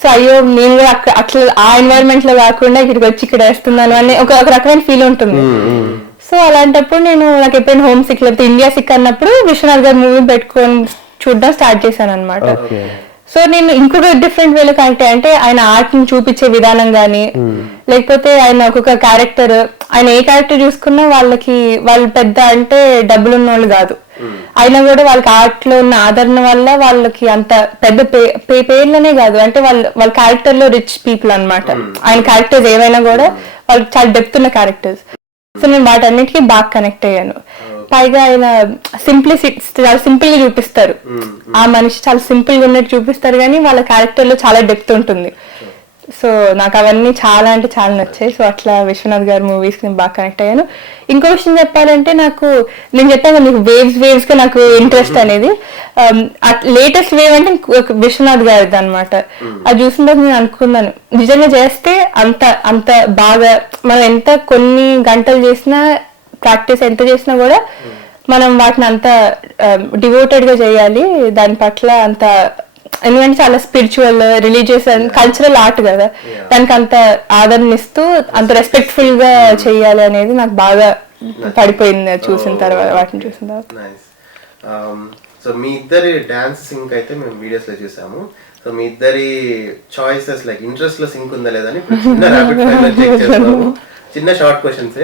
సో అయ్యో నేను కూడా అట్లా ఆ ఎన్వైరన్మెంట్ లో కాకుండా ఇక్కడికి వచ్చి ఇక్కడ వేస్తున్నాను అని ఒక రకమైన ఫీల్ ఉంటుంది. సో అలాంటప్పుడు నాకు ఎప్పుడైనా హోమ్ సిక్ లేకపోతే ఇండియా సిక్ అన్నప్పుడు విశ్వనాథ్ గారి మూవీ పెట్టుకొని చూడడం స్టార్ట్ చేశాను అనమాట. సో నేను ఇంకొక డిఫరెంట్ వేలో కనెక్ట్ అంటే ఆయన ఆర్ట్ ని చూపించే విధానం గానీ, లేకపోతే ఆయన ఒక్కొక్క క్యారెక్టర్, ఆయన ఏ క్యారెక్టర్ చూసుకున్నా వాళ్ళు పెద్ద అంటే డబ్బులు ఉన్న వాళ్ళు కాదు, అయినా కూడా వాళ్ళకి ఆర్ట్ లో ఉన్న ఆదరణ వల్ల వాళ్ళకి అంత పెద్ద పేర్లనే కాదు, అంటే వాళ్ళ క్యారెక్టర్ లో రిచ్ పీపుల్ అన్నమాట. ఆయన క్యారెక్టర్స్ ఏవైనా కూడా వాళ్ళకి చాలా డెప్త్ ఉన్న క్యారెక్టర్స్. సో నేను వాటన్నిటికీ బాగా కనెక్ట్ అయ్యాను. పైగా ఆయన చాలా సింపుల్ గా చూపిస్తారు, ఆ మనిషి చాలా సింపుల్ గా ఉన్నట్టు చూపిస్తారు కానీ వాళ్ళ క్యారెక్టర్ లో చాలా డెప్త్ ఉంటుంది. సో నాకు అవన్నీ చాలా అంటే చాలా నచ్చాయి. సో అట్లా విశ్వనాథ్ గారి మూవీస్ నేను బాగా కనెక్ట్ అయ్యాను. ఇంకో విషయం చెప్పాలంటే నేను చెప్పాను మీకు వేవ్స్ గా నాకు ఇంట్రెస్ట్ అనేది. లేటెస్ట్ వేవ్ అంటే విశ్వనాథ్ గారిది అనమాట. అది చూసిన తర్వాత నేను అనుకున్నాను నిజంగా చేస్తే అంత బాగా మనం ఎంత కొన్ని గంటలు చేసినా, ప్రాక్టీస్ ఎంత చేసినా కూడా మనం వాటిని అంత డివోటెడ్ గా చేయాలి, దాని పట్ల అంత, ఎందుకంటే చాలా spiritual, religious and cultural art కదా, దానికి అంత ఆదరణ ఇస్తూ అంత రెస్పెక్ట్ఫుల్ గా చేయాలి అనేది నాకు బాగా పడిపోయింది చూసిన తర్వాత, వాటిని చూసిన తర్వాత. సో మీ ఇద్దరి డాన్స్ సింక్ అయితే మేము వీడియోస్ లో చూసాము. సో మీ ఇద్దరి చాయిసెస్ లైక్ ఇంట్రెస్ట్ లో సింక్ ఉందా లేదని చిన్న ర్యాపిడ్ ఫైర్ చెక్ చేస్తాము. చిన్న short questions.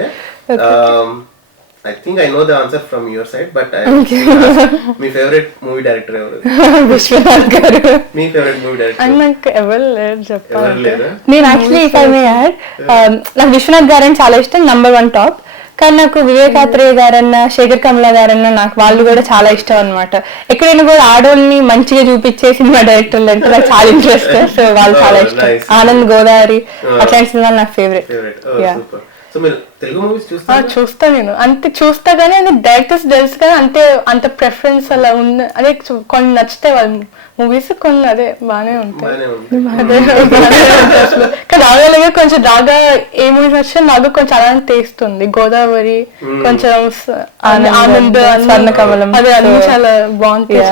I think I know the answer from your side, but me favourite movie director ఎవరు? విశ్వనాథ్ గారు. మీ ఫేవరెట్ మూవీ డైరెక్టర్? నాకు ఎవరు లేరు చెప్పాలి. నేను actually if I may add, నాకు విశ్వనాథ్ గారు అని చాలా ఇష్టం, నంబర్ 1 టాప్. కానీ నాకు వివేకాత్రేయ గారన్నా, శేఖర్ కమలా గారన్నా, నాకు వాళ్ళు కూడా చాలా ఇష్టం అనమాట. ఎక్కడైనా కూడా ఆడోళ్ళని మంచిగా చూపించే సినిమా డైరెక్టర్లు అంటే నాకు చాలా ఇంట్రెస్ట్. సో వాళ్ళు చాలా ఇష్టం. ఆనంద్, గోదావరి అట్లాంటి సినిమాలు నాకు ఫేవరెట్. చూస్తా నేను, అంతే చూస్తా కానీ అది డైరెక్టర్స్ తెలుసు కానీ అంత ప్రిఫరెన్స్ అలా ఉంది. అదే కొన్ని నచ్చితే వాళ్ళ మూవీస్, కొన్ని అదే బాగానే ఉంటాయి. కానీ రాగా కొంచెం రాగా ఏ మూవీస్ నచ్చితే నాకు కొంచెం అలానే టేస్తుంది. గోదావరి, కొంచెం ఆనంద్, స్వర్ణకమలం, అదే అన్ని చాలా బాగుంటాయి.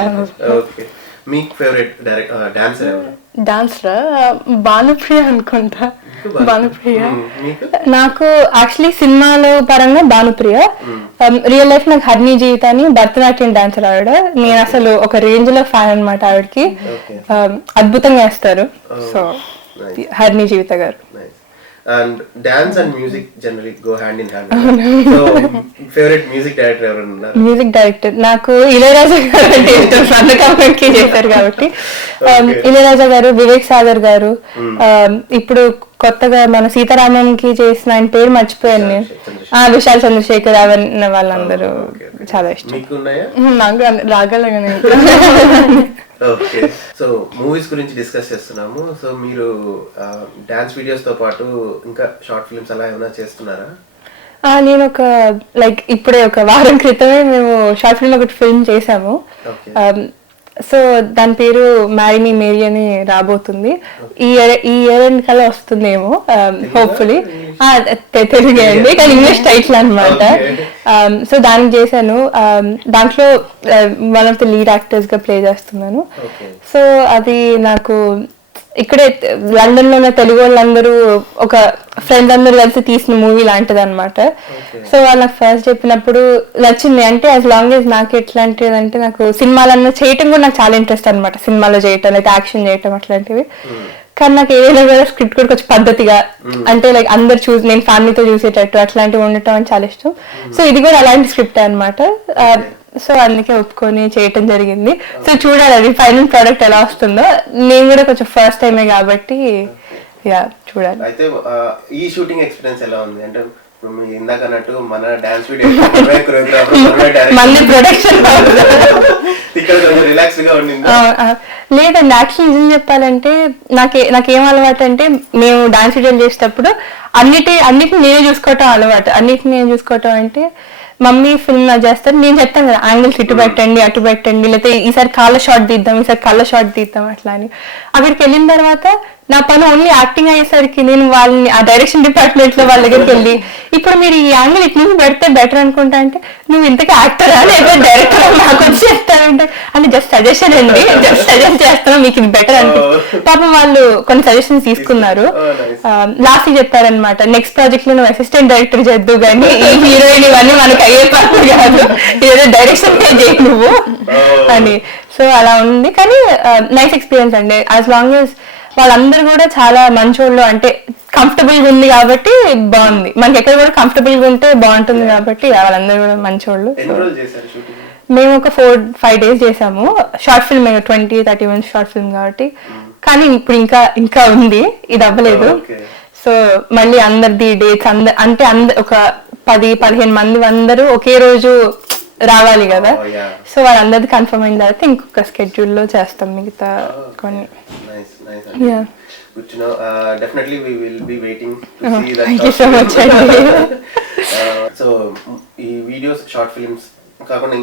డాన్సరా భానుప్రియ అనుకుంటా. భానుప్రియ నాకు యాక్చువల్లీ సినిమాలో పరంగా భానుప్రియ, రియల్ లైఫ్ నాకు హర్ని జీవిత అని భరతనాట్యం డాన్సర్ ఆవిడ. నేను అసలు ఒక రేంజ్ లో ఫ్యాన్ అనమాట ఆవిడకి, అద్భుతంగా వేస్తారు. సో హర్ని జీవిత గారు. And dance and music generally go hand in hand. So favorite music director ఎవరు ఉన్నారు? మ్యూజిక్ డైరెక్టర్ నాకు ఇళయరాజా గారు అంటే ఇష్టం, సందకానికి చేశారు కాబట్టి. ఇళయరాజా గారు, వివేక్ సాగర్ గారు, ఇప్పుడు కొత్తగా మన సీతారామంకి చేసిన ఆయన పేరు మర్చిపోయాను నేను, విశాల్ చంద్రశేఖర్, అవన్నీ వాళ్ళందరూ చాలా ఇష్టం. నాకు రాగలగానే. ఓకే, సో మూవీస్ గురించి డిస్కస్ చేస్తున్నాము. సో మీరు డాన్స్ వీడియోస్ తో పాటు ఇంకా షార్ట్ ఫిల్మ్స్ అలా ఏమైనా చేస్తున్నారా? నేను ఇప్పుడే ఒక వారం క్రితమే మేము షార్ట్ ఫిల్మ్ ఒకటి ఫిల్మ్ చేసాము. సో దాని పేరు మ్యారీని మేరీ అని రాబోతుంది. ఈ ఇయర్ ఎండ్ కల్లా వస్తుందేమో, హోప్ఫుల్లీ. తెలుగే అండి కానీ ఇంగ్లీష్ టైటిల్ అనమాట. సో దానికి చేశాను. దాంట్లో one of the lead actors గా ప్లే చేస్తున్నాను. సో అది నాకు ఇక్కడే లండన్ లో ఉన్న తెలుగు వాళ్ళందరూ ఒక ఫ్రెండ్స్ అందరూ కలిసి తీసిన మూవీ లాంటిది అనమాట. సో వాళ్ళు నాకు ఫస్ట్ చెప్పినప్పుడు నచ్చింది. అంటే యాజ్ లాంగ్ యాజ్ నాకు ఎట్లాంటిది అంటే, నాకు సినిమాలన్నా చేయటం కూడా నాకు చాలా ఇంట్రెస్ట్ అనమాట. సినిమాలో చేయటం, లేదా యాక్షన్ చేయటం అట్లాంటివి. కానీ నాకు ఏదైనా కూడా స్క్రిప్ట్ కూడా కొంచెం పద్ధతిగా, అంటే అందరు నేను ఫ్యామిలీతో చూసేటట్టు అట్లాంటివి ఉండటం అని చాలా ఇష్టం. సో ఇది కూడా అలాంటి స్క్రిప్ట్ అనమాట. సో అందుకే ఒప్పుకొని చేయటం జరిగింది. సో చూడాలి అది ఫైనల్ ప్రోడక్ట్ ఎలా వస్తుందో. నేను కూడా కొంచెం ఫస్ట్ టైమే కాబట్టి చూడాలి. అయితే ఈ షూటింగ్ ఎక్స్పీరియన్స్ ఎలా ఉంది అంటే, ఇందాక అన్నట్టు మన డాన్స్ వీడియో మళ్ళీ ప్రొడక్షన్ రిలాక్స్ గా ఉండింది? లేదండి, యాక్చువల్లీ నిజం చెప్పాలంటే నాకేం అలవాటు అంటే, మేము డాన్స్ వీడియోలు చేసేటప్పుడు అన్నిటిని నేనే చూసుకోవటం అలవాటు. అన్నిటిని నేను చూసుకోవటం అంటే, మమ్మీ ఫిల్మ్ చేస్తారు, నేను చెప్తాను కదా యాంగిల్స్ ఇటు పెట్టండి, అటు పెట్టండి, లేకపోతే ఈసారి కాళ్ళ షాట్ తీద్దాం, ఈసారి కళ్ళ షాట్ తీద్దాం అట్లా అని. అక్కడికి వెళ్ళిన తర్వాత నా పని ఓన్లీ యాక్టింగ్ అయ్యేసరికి నేను వాళ్ళని ఆ డైరెక్షన్ డిపార్ట్మెంట్ లో వాళ్ళ దగ్గరికి వెళ్ళి ఇప్పుడు మీరు ఈ యాంగిల్ ఇటు నుంచి పెడితే బెటర్ అనుకుంటా అంటే నువ్వు ఇంతకీ యాక్టరా లేదా డైరెక్టర్ నాకు వచ్చి చెప్తానంటే అంటే జస్ట్ సజెషన్ అండి, జస్ట్ సజెస్ట్ చేస్తాను మీకు ఇది బెటర్ అంటే పాపం వాళ్ళు కొన్ని సజెషన్స్ తీసుకున్నారు. లాస్ట్ చెప్పారనమాట నెక్స్ట్ ప్రాజెక్ట్ లో నువ్వు అసిస్టెంట్ డైరెక్టర్ చేద్దు కానీ ఈ హీరోయిన్ ఇవన్నీ మనకు అయ్యే పనులు కాదు, ఏదో డైరెక్షన్ చేయి నువ్వు అని. సో అలా ఉంది కానీ నైస్ ఎక్స్పీరియన్స్ అండి. యాజ్ లాంగ్ యాజ్ వాళ్ళందరూ కూడా చాలా మంచోళ్ళు, అంటే కంఫర్టబుల్ గా ఉంది కాబట్టి బాగుంది. మనకి ఎక్కడ కూడా కంఫర్టబుల్ గా ఉంటే బాగుంటుంది కాబట్టి వాళ్ళందరూ కూడా మంచోళ్ళు. మేము ఒక 4-5 days చేసాము. Short film 20-30 minutes short film కాబట్టి, కానీ ఇప్పుడు ఇంకా ఉంది, ఇది అవ్వలేదు. సో మళ్ళీ అందరిది డేట్స్ అంటే ఒక 10-15 మంది అందరూ ఒకే రోజు రావాలి కదా. సో వాళ్ళందరిది కన్ఫర్మ్ అయిన తర్వాత ఇంకొక స్కెడ్యూల్ లో చేస్తాం మిగతా కొన్ని. Good to know. Definitely we will be waiting to see that. Thank you so much. So ఈ వీడియోస్ షార్ట్ ఫిల్మ్స్ కాకుండా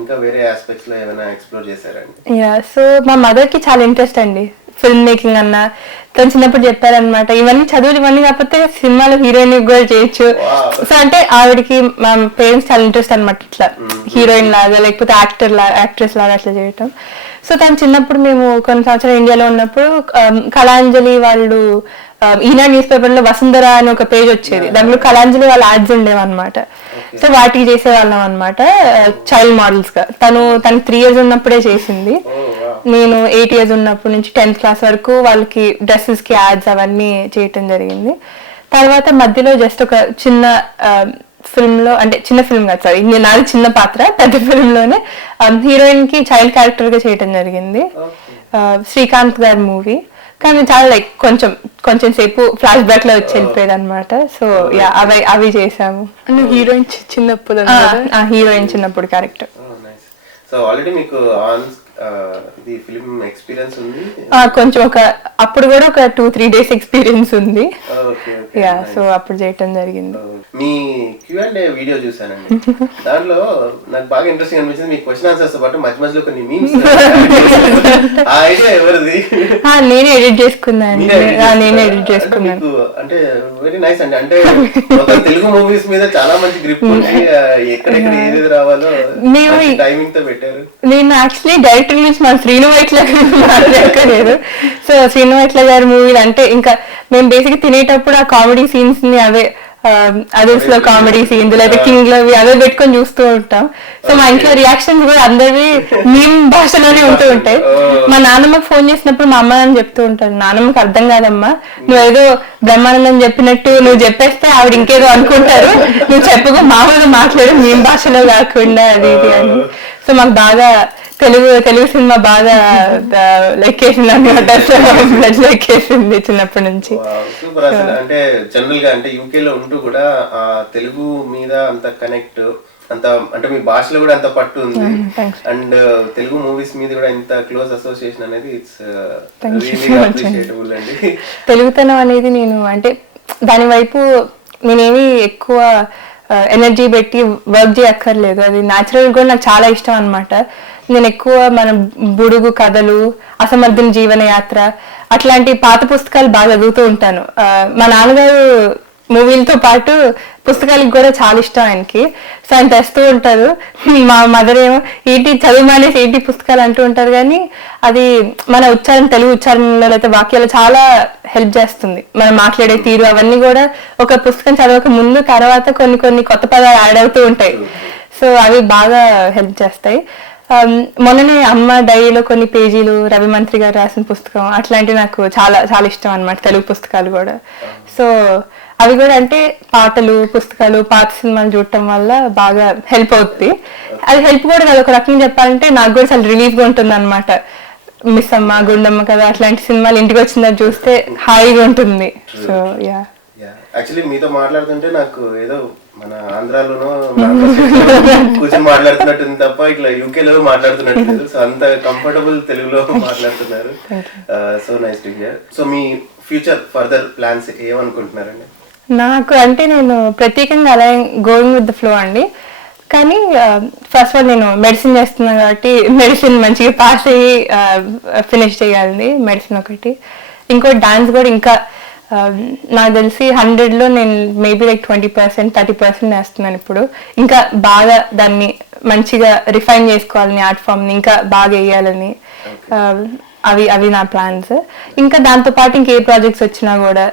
ఇంకా వేరే ఆస్పెక్ట్స్ లో ఏమైనా ఎక్స్ప్లోర్ చేశారండి? సో మా మదర్ కి చాలా ఇంట్రెస్ట్ అండి ఫిల్మ్ మేకింగ్ అన్న. తను చిన్నప్పుడు చెప్పారనమాట ఇవన్నీ చదువులు ఇవన్నీ కాకపోతే సినిమాలో హీరోయిన్ కూడా చేయొచ్చు. సో అంటే ఆవిడకి మా పేరెంట్స్ చాలా ఇంట్రెస్ట్ అనమాట ఇట్లా హీరోయిన్ లాగా లేకపోతే యాక్ట్రెస్ లాగా అట్లా చేయటం. సో తను చిన్నప్పుడు మేము కొన్ని సంవత్సరాలు ఇండియాలో ఉన్నప్పుడు కళాంజలి వాళ్ళు ఈనాడు న్యూస్ పేపర్ లో వసుంధర అని ఒక పేజ్ వచ్చేది, దాంట్లో కళాంజలి వాళ్ళ యాడ్స్ ఉండేవన్నమాట. సో వాటికి చేసేవాళ్ళం అనమాట చైల్డ్ మోడల్స్ గా. తను 3 years ఉన్నప్పుడే చేసింది. నేను 8 years ఉన్నప్పటి నుంచి 10th class వరకు వాళ్ళకి డ్రెస్సెస్ కి యాడ్స్ అవన్నీ చేయటం జరిగింది. తర్వాత మధ్యలో జస్ట్ ఒక చిన్న ఫిల్మ్ లో, అంటే చిన్న ఫిల్మ్ కాదు సారీ, నాది చిన్న పాత్ర, పెద్ద ఫిల్మ్ లోనే హీరోయిన్ కి చైల్డ్ క్యారెక్టర్ గా చేయటం జరిగింది. శ్రీకాంత్ గారి మూవీ, కానీ చాలా లైక్ కొంచెం సేపు ఫ్లాష్ బ్యాక్ లో వచ్చి వెళ్ళిపోయేది అనమాట. సో యా అవి చేసాము. హీరోయిన్ చిన్నప్పుడు హీరోయిన్ చిన్నప్పుడు క్యారెక్టర్. సో ఆల్రెడీ మీకు ఆన్ ది ఫిల్మ్ ఎక్స్పీరియన్స్ ఉంది? కొంచెం అప్పుడు కూడా ఒక 2-3 days ఎక్స్పీరియన్స్ ఉంది. యా సో అప్పుడు చేయటం జరిగింది. మీ Q&A వీడియో చూసానండి, దాంట్లో నాకు బాగా ఇంట్రెస్టింగ్ అనిపించింది. మీ క్వశ్చన్ ఆన్సర్స్ పాటు మధ్యలో కొన్ని మీమ్స్. ఆ ఐడియా ఎవరిది? నేనే ఎడిట్ చేసుకున్నాను. అంటే వెరీ నైస్ అండి. అంటే మొత్తం తెలుగు మూవీస్ మీద చాలా మంచి గ్రిప్ ఉంది, ఎక్కడెక్కడ ఏది రావాలో టైమింగ్ తో పెట్టారు. నేను యాక్చువల్లీ డైరెక్టర్ నుంచి మన శ్రీను వైట్ల మాట్లాడలేదు. సో శ్రీను వైట్ల గారి మూవీలు అంటే ఇంకా మేము బేసిక్ తినేటప్పుడు ఆ కామెడీ సీన్స్ ని అవే అదర్స్ లో కామెడీ సీన్స్ లేదా కింగ్ లో అవే పెట్టుకొని చూస్తూ ఉంటాం. సో మా ఇంట్లో రియాక్షన్స్ కూడా అందరివి మేము భాషలోనే ఉంటూ ఉంటాయి. మా నాన్నమ్మకి ఫోన్ చేసినప్పుడు మా అమ్మ అని చెప్తూ ఉంటాను, నాన్నమ్మకి అర్థం కాదమ్మా, నువ్వేదో బ్రహ్మానందం చెప్పినట్టు నువ్వు చెప్పేస్తే ఆవిడ ఇంకేదో అనుకుంటారు, నువ్వు చెప్పుకో మామూలుగా మాట్లాడు మేము భాషలో కాకుండా అది ఇది అని. సో మాకు బాగా తెలుగు సినిమా బాగా లెక్కేసింది అనమాట, బ్లడ్ లెక్కేసింది చిన్నప్పటి నుంచి. సూపర్. అసలు అంటే జనరల్ గా అంటే యూకే లో ఉంటూ కూడా ఆ తెలుగు మీద అంత కనెక్ట్, అంత అంటే మీ భాషలో కూడా అంత పట్టు ఉంది, అండ్ తెలుగు మూవీస్ మీద కూడా ఇంత క్లోజ్ అసోసియేషన్ అనేది ఇట్స్ రియల్లీ అప్రిషియేటబుల్ అండి. తెలుగుతనం అనేది నేను అంటే దాని వైపు నేనేమి ఎక్కువ ఎనర్జీ పెట్టి వర్క్ చేయక్కర్లేదు, అది న్యాచురల్ కూడా నాకు చాలా ఇష్టం అనమాట. నేను ఎక్కువ మన బుడుగు కథలు, అసమర్థన జీవన యాత్ర అట్లాంటి పాత పుస్తకాలు బాగా చదువుతూ ఉంటాను. మా నాన్నగారు మూవీలతో పాటు పుస్తకాలకు కూడా చాలా ఇష్టం ఆయనకి. సో ఆయన తెస్తూ ఉంటారు. మా మదర్ ఏమో ఏంటి చదువు మానేసి ఏంటి పుస్తకాలు అంటూ ఉంటారు, కానీ అది మన ఉచ్చారణ, తెలుగు ఉచ్చారణలో అయితే వాక్యాలు చాలా హెల్ప్ చేస్తుంది. మనం మాట్లాడే తీరు అవన్నీ కూడా ఒక పుస్తకం చదవక ముందు తర్వాత కొన్ని కొత్త పదాలు యాడ్ అవుతూ ఉంటాయి. సో అవి బాగా హెల్ప్ చేస్తాయి. మొన్ననే అమ్మ డైరీలో కొన్ని పేజీలు రవి మంత్రి గారు రాసిన పుస్తకం అట్లాంటివి నాకు చాలా చాలా ఇష్టం అనమాట, తెలుగు పుస్తకాలు కూడా. సో అవి కూడా అంటే పాటలు, పుస్తకాలు, పాత సినిమాలు చూడటం వల్ల బాగా హెల్ప్ అవుతుంది. అది హెల్ప్ కూడా కాదు, ఒక రకంగా చెప్పాలంటే నాకు కూడా చాలా రిలీఫ్ గా ఉంటుంది అనమాట. మిస్ అమ్మ, గుండమ్మ కదా అట్లాంటి సినిమాలు ఇంటికి వచ్చిందని చూస్తే హాయిగా ఉంటుంది. సో యా యాక్చువల్లీ మీతో మాట్లాడుతుంటే నాకు ఏదో మన ఆంధ్రాలోనో కూర్చొని మాట్లాడుతున్నట్టుంది తప్ప ఇట్లా యూకేలో మాట్లాడుతున్నట్టు. సో అంత కంఫర్టబుల్ తెలుగులో మాట్లాడుతున్నారు. So nice to hear. So మీ ఫ్యూచర్ ఫర్దర్ ప్లాన్స్ ఏమనుకుంటున్నారండి? నాకు అంటే నేను ప్రత్యేకంగా అలా గోయింగ్ విత్ ద ఫ్లో అండి. కానీ ఫస్ట్ ఆల్ నేను మెడిసిన్ చేస్తున్నాను కాబట్టి మెడిసిన్ మంచిగా పాస్ అయ్యి ఫినిష్ చేయాలి మెడిసిన్ ఒకటి. ఇంకో డాన్స్ కూడా ఇంకా నాకు తెలిసి 100లో నేను మేబీ లైక్ 20%, 30% వేస్తున్నాను ఇప్పుడు. ఇంకా బాగా దాన్ని మంచిగా రిఫైన్ చేసుకోవాలని ఆర్ట్ ఫామ్ని ఇంకా బాగా వేయాలని అవి నా ప్లాన్స్. ఇంకా దాంతోపాటు ఇంకే ప్రాజెక్ట్స్ వచ్చినా కూడా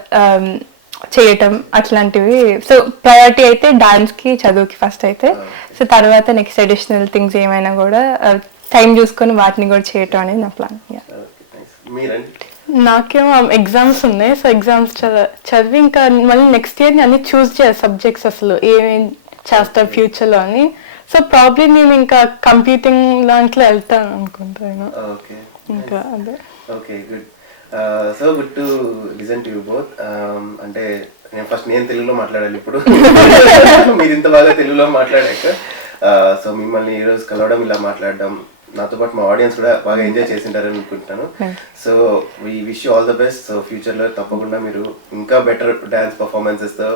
చేయటం అట్లాంటివి. సో ప్రయారిటీ అయితే డాన్స్కి, చదువుకి ఫస్ట్ అయితే. సో తర్వాత నెక్స్ట్ అడిషనల్ థింగ్స్ ఏమైనా కూడా టైం చూసుకొని వాటిని కూడా చేయటం అనేది నా ప్లాన్. మీరండి? నాకేమో ఎగ్జామ్స్ ఉన్నాయి. సో ఎగ్జామ్స్ చదివి ఇంకా మళ్ళీ నెక్స్ట్ ఇయర్ అన్ని చూస్ చేయాలి సబ్జెక్ట్స్, అసలు ఏమేం చేస్తా ఫ్యూచర్లో అని. సో ప్రాబ్లీ నేను ఇంకా కంప్యూటింగ్ దాంట్లో వెళ్తాను అనుకుంటాను. ఇంకా అదే. Okay, good. So good to listen to you both. అంటే నేను తెలుగులో మాట్లాడాలి ఇప్పుడు, మీరు ఇంత బాగా తెలుగులో మాట్లాడాక. సో మిమ్మల్ని ఈరోజు కలవడం, ఇలా మాట్లాడడం, నాతో పాటు మా ఆడియన్స్ కూడా బాగా ఎంజాయ్ చేసింటారని అనుకుంటున్నాను. So we wish you all the best. So ఫ్యూచర్లో తప్పకుండా మీరు ఇంకా బెటర్ డాన్స్ పర్ఫార్మెన్సెస్తో,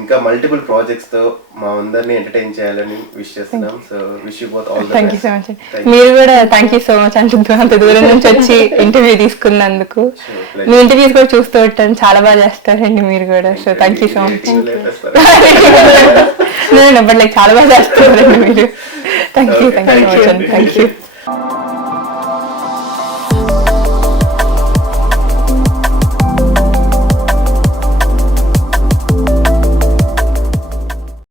ఇంకా మల్టిపుల్ ప్రాజెక్ట్స్తో మా అందరినీ ఎంటర్టైన్ చేయాలని విష్ చేస్తున్నాం. So wish you both all the thank you best. So much. మీరు కూడా థ్యాంక్ యూ సో మచ్ అంత దూరం నుంచి వచ్చి ఇంటర్వ్యూ తీసుకున్నందుకు. మీ ఇంటర్వ్యూస్ కూడా చూస్తూ ఉంటాను, చాలా బాగా చేస్తారండి మీరు కూడా. So thank you so much. But like చాలా బాగా చేస్తారండి మీరు. థ్యాంక్ యూ సో మచ్ అండి. Thank you.